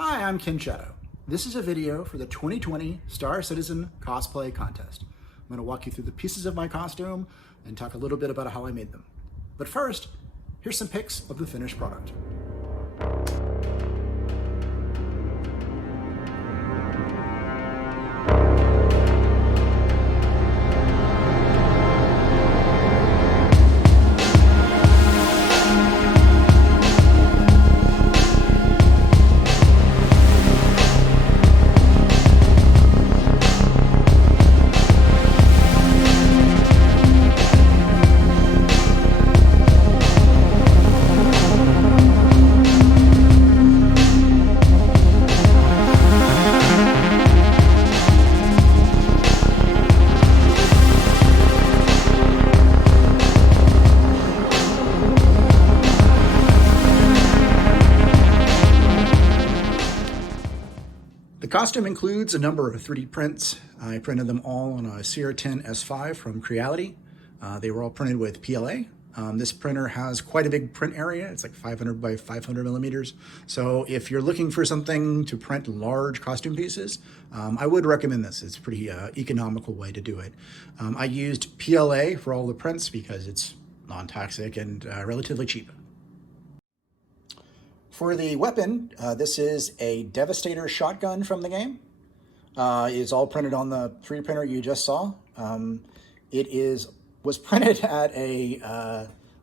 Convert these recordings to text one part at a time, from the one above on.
Hi, I'm Kinshadow. This is a video for the 2020 Star Citizen Cosplay Contest. I'm going to walk you through the pieces of my costume and talk a little bit about how I made them. But first, here's some pics of the finished product. The costume includes a number of 3D prints. I printed them all on a CR10 S5 from Creality. They were all printed with PLA. This printer has quite a big print area. It's like 500 by 500 millimeters. So if you're looking for something to print large costume pieces, I would recommend this. It's a pretty economical way to do it. I used PLA for all the prints because it's non-toxic and relatively cheap. For the weapon, this is a Devastator shotgun from the game. It's all printed on the 3D printer you just saw. Was printed at a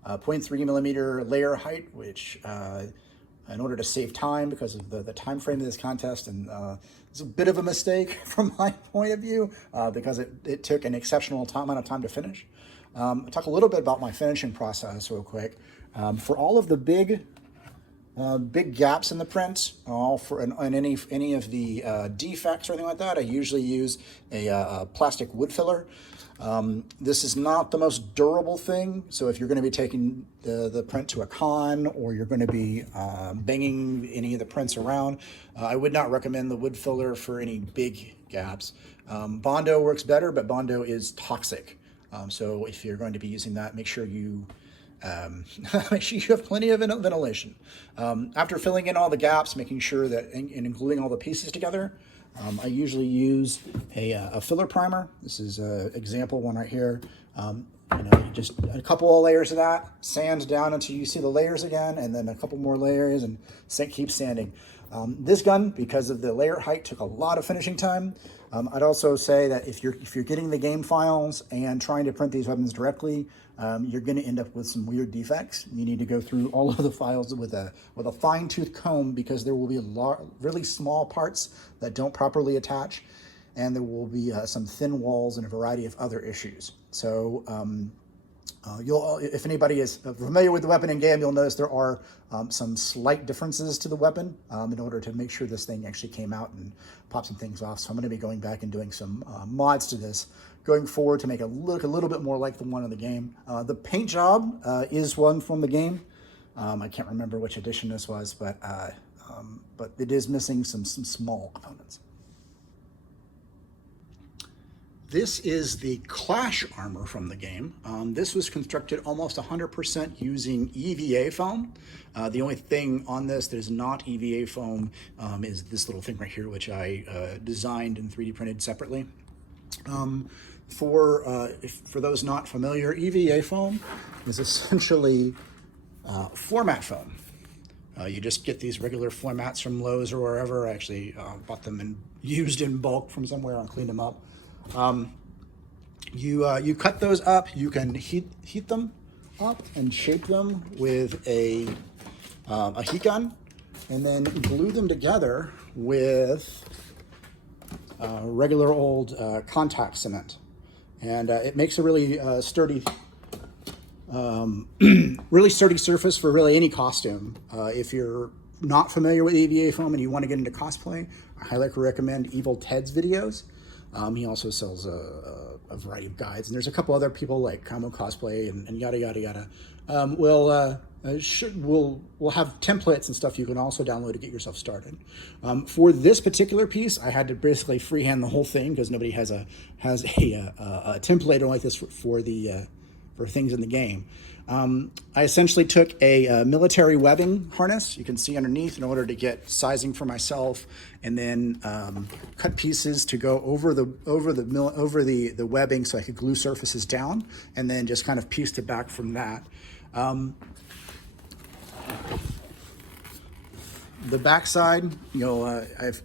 0.3 millimeter layer height, which in order to save time because of the time frame of this contest, and it's a bit of a mistake from my point of view because it took an exceptional amount of time to finish. I'll talk a little bit about my finishing process real quick. For all of the big gaps in the print, and any of the defects or anything like that, I usually use a plastic wood filler. This is not the most durable thing, so if you're going to be taking the print to a con or you're going to be banging any of the prints around, I would not recommend the wood filler for any big gaps. Bondo works better, but Bondo is toxic. So if you're going to be using that, make sure you have plenty of ventilation. After filling in all the gaps, making sure that and gluing all the pieces together, I usually use a filler primer. This is an example one right here. Just a couple of layers of that, sand down until you see the layers again, and then a couple more layers, and keep sanding. This gun, because of the layer height, took a lot of finishing time. I'd also say that if you're getting the game files and trying to print these weapons directly, you're going to end up with some weird defects. You need to go through all of the files with a fine-tooth comb, because there will be really small parts that don't properly attach, and there will be some thin walls and a variety of other issues. So if anybody is familiar with the weapon in game, you'll notice there are some slight differences to the weapon in order to make sure this thing actually came out and pop some things off. So I'm going to be going back and doing some mods to this going forward to make it look a little bit more like the one in the game. The paint job is one from the game. I can't remember which edition this was, but it is missing some small components. This is the Clash armor from the game. This was constructed almost 100% using EVA foam. The only thing on this that is not EVA foam is this little thing right here, which I designed and 3D printed separately. For those not familiar, EVA foam is essentially floor mat foam. You just get these regular floor mats from Lowe's or wherever. I actually bought them and used in bulk from somewhere and cleaned them up. You cut those up. You can heat them up and shape them with a heat gun, and then glue them together with regular old contact cement, and it makes a really sturdy surface for really any costume. If you're not familiar with EVA foam and you want to get into cosplay, I highly recommend Evil Ted's videos. He also sells a variety of guides, and there's a couple other people like Camo Cosplay and yada yada yada. We'll have templates and stuff you can also download to get yourself started. For this particular piece, I had to basically freehand the whole thing because nobody has a template like this for things in the game. I essentially took a military webbing harness, you can see underneath, in order to get sizing for myself, and then cut pieces to go over the webbing so I could glue surfaces down, and then just kind of pieced it back from that. The backside,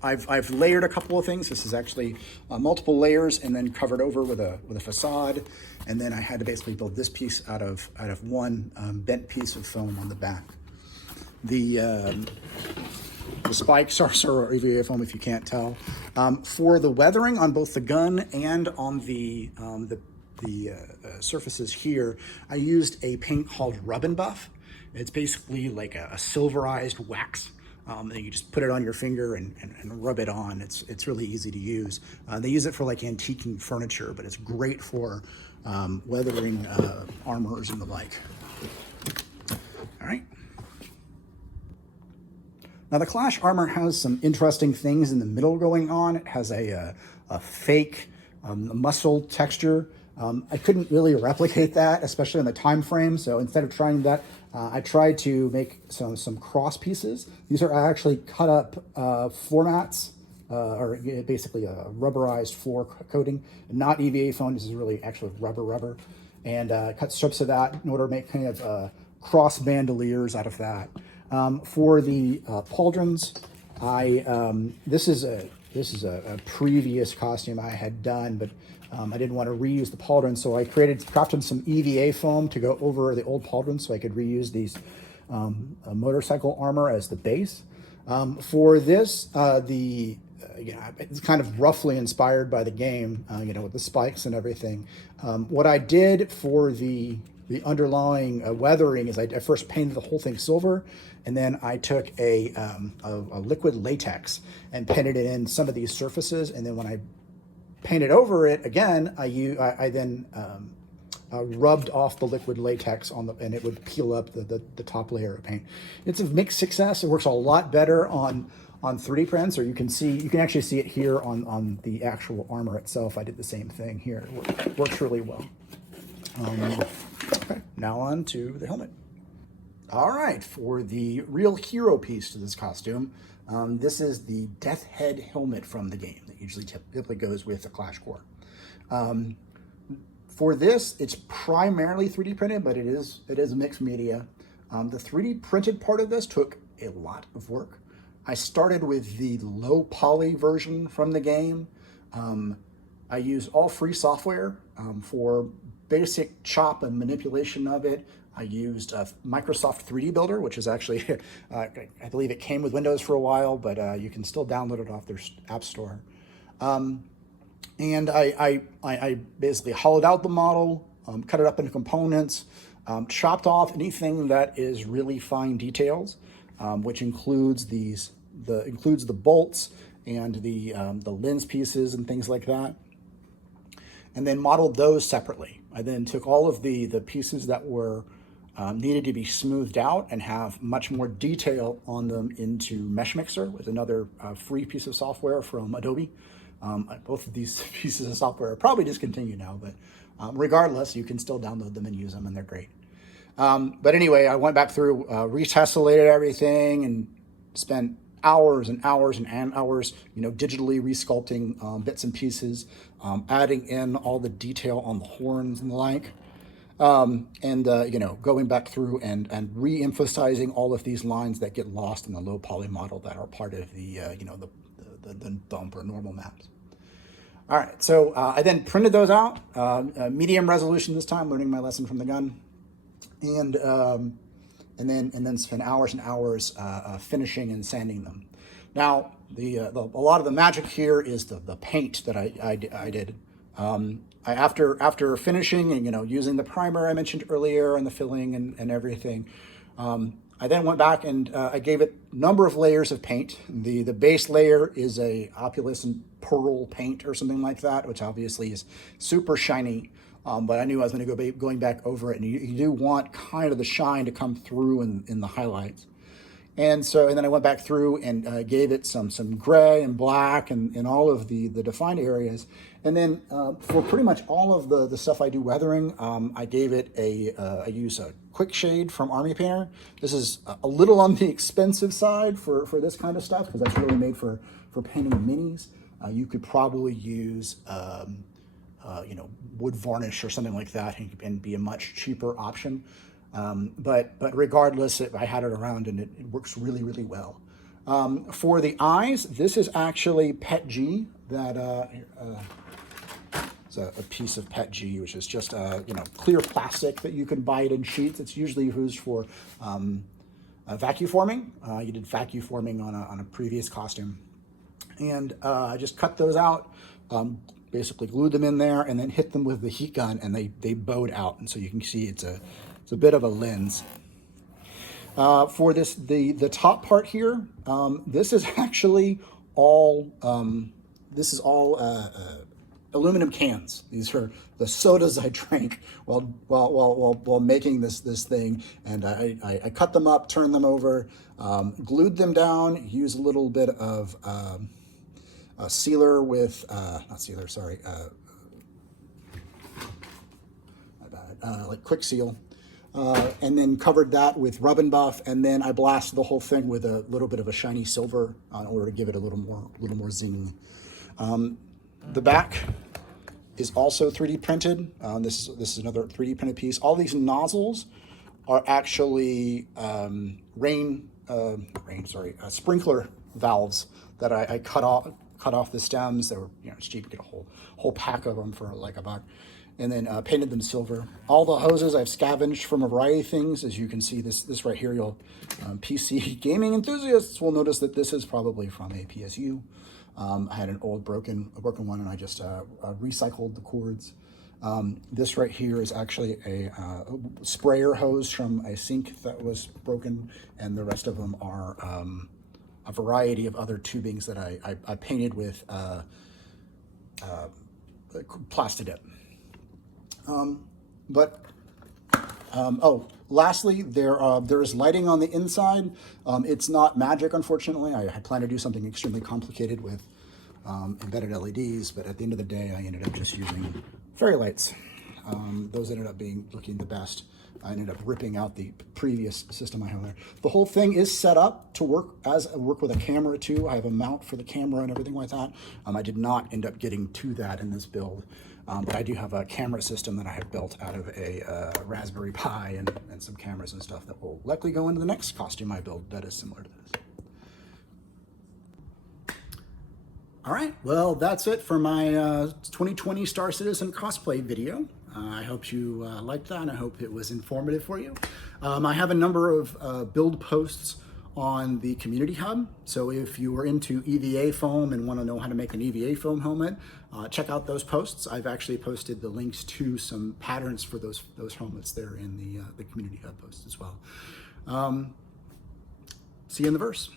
I've layered a couple of things. This is actually multiple layers and then covered over with a facade. And then I had to basically build this piece out of one bent piece of foam on the back. The spikes are sort of EVA foam, if you can't tell. For the weathering on both the gun and on the surfaces here, I used a paint called Rub and Buff. It's basically like a silverized wax. And you just put it on your finger and rub it on. It's really easy to use. They use it for like antiquing furniture, but it's great for weathering armors and the like. All right. Now the Clash armor has some interesting things in the middle going on. It has a fake muscle texture. I couldn't really replicate that, especially in the time frame. So instead of trying that, I tried to make some cross pieces. These are actually cut up floor mats, or basically a rubberized floor coating, not EVA foam. This is really actually rubber, and cut strips of that in order to make kind of cross bandoliers out of that. For the pauldrons, this is a previous costume I had done, but I didn't want to reuse the pauldron, so I crafted some EVA foam to go over the old pauldrons so I could reuse these motorcycle armor as the base. For this, it's kind of roughly inspired by the game, with the spikes and everything. What I did for the underlying weathering is I first painted the whole thing silver, and then I took a liquid latex and painted it in some of these surfaces, and then when I painted over it again, I then rubbed off the liquid latex and it would peel up the top layer of paint. It's a mixed success. It works a lot better on 3D prints, or you can actually see it here on the actual armor itself. I did the same thing here. It works really well. Okay, now on to the helmet. All right, for the real hero piece to this costume, this is the Death Head helmet from the game that usually typically goes with the Clash core. For this, it's primarily 3D printed, but it is mixed media. The 3D printed part of this took a lot of work. I started with the low poly version from the game. I use all free software for basic chop and manipulation of it. I used Microsoft 3D Builder, which is actually, I believe it came with Windows for a while, but you can still download it off their app store. And I basically hollowed out the model, cut it up into components, chopped off anything that is really fine details, which includes the bolts and the lens pieces and things like that, and then modeled those separately. I then took all of the pieces that were needed to be smoothed out and have much more detail on them into Mesh Mixer, with another free piece of software from Adobe. Both of these pieces of software are probably discontinued now, but regardless, you can still download them and use them, and they're great. But anyway, I went back through, retessellated everything, and spent hours and hours and hours, digitally resculpting bits and pieces, adding in all the detail on the horns and the like. Going back through and re-emphasizing all of these lines that get lost in the low poly model that are part of the bump or normal maps. All right, so I then printed those out, medium resolution this time, learning my lesson from the gun, and then spent hours and hours finishing and sanding them. Now, a lot of the magic here is the paint that I did. After finishing and using the primer I mentioned earlier and the filling and everything, I then went back and I gave it a number of layers of paint. The base layer is a opalescent pearl paint or something like that, which obviously is super shiny. But I knew I was going to be going back over it, and you do want kind of the shine to come through in the highlights. And then I went back through and gave it some gray and black and all of the defined areas. And then for pretty much all of the stuff I do weathering, I gave it I use a Quick Shade from Army Painter. This is a little on the expensive side for this kind of stuff, because that's really made for painting minis. You could probably use you know, wood varnish or something like that, and be a much cheaper option. But regardless, I had it around, and it works really, really well. For the eyes, this is actually Pet G. It's a piece of Pet G, which is just you know, clear plastic that you can buy it in sheets. It's usually used for vacuum forming. You did vacuum forming on a previous costume, and I just cut those out. Basically glued them in there and then hit them with the heat gun, and they bowed out. And so you can see it's a bit of a lens. For this, the top part here, this is actually all aluminum cans. These are the sodas I drank while making this thing, and I cut them up, turned them over, glued them down, used a little bit of sealer with not sealer, sorry, my bad, like Quick Seal, and then covered that with Rub and Buff, and then I blasted the whole thing with a little bit of a shiny silver in order to give it a little more zing. The back is also 3D printed. This is another 3D printed piece. All these nozzles are actually sprinkler valves that I cut off the stems. They were, you know, it's cheap to get a whole pack of them for like $1, and then painted them silver. All the hoses I've scavenged from a variety of things. As you can see, this right here, you'll PC gaming enthusiasts will notice that this is probably from a PSU. I had an old broken one, and I just recycled the cords. This right here is actually a sprayer hose from a sink that was broken, and the rest of them are a variety of other tubings that I painted with Plastidip. Oh, lastly, there is lighting on the inside. It's not magic, unfortunately. I had planned to do something extremely complicated with embedded LEDs, but at the end of the day, I ended up just using fairy lights. Those ended up looking the best. I ended up ripping out the previous system I had there. The whole thing is set up to work with a camera too. I have a mount for the camera and everything like that. I did not end up getting to that in this build, but I do have a camera system that I have built out of a Raspberry Pi and some cameras and stuff that will likely go into the next costume I build that is similar to this. All right, well, that's it for my 2020 Star Citizen cosplay video. I hope you liked that, and I hope it was informative for you. I have a number of build posts on the community hub, so if you are into EVA foam and want to know how to make an EVA foam helmet, check out those posts. I've actually posted the links to some patterns for those helmets there in the community hub post as well. See you in the verse.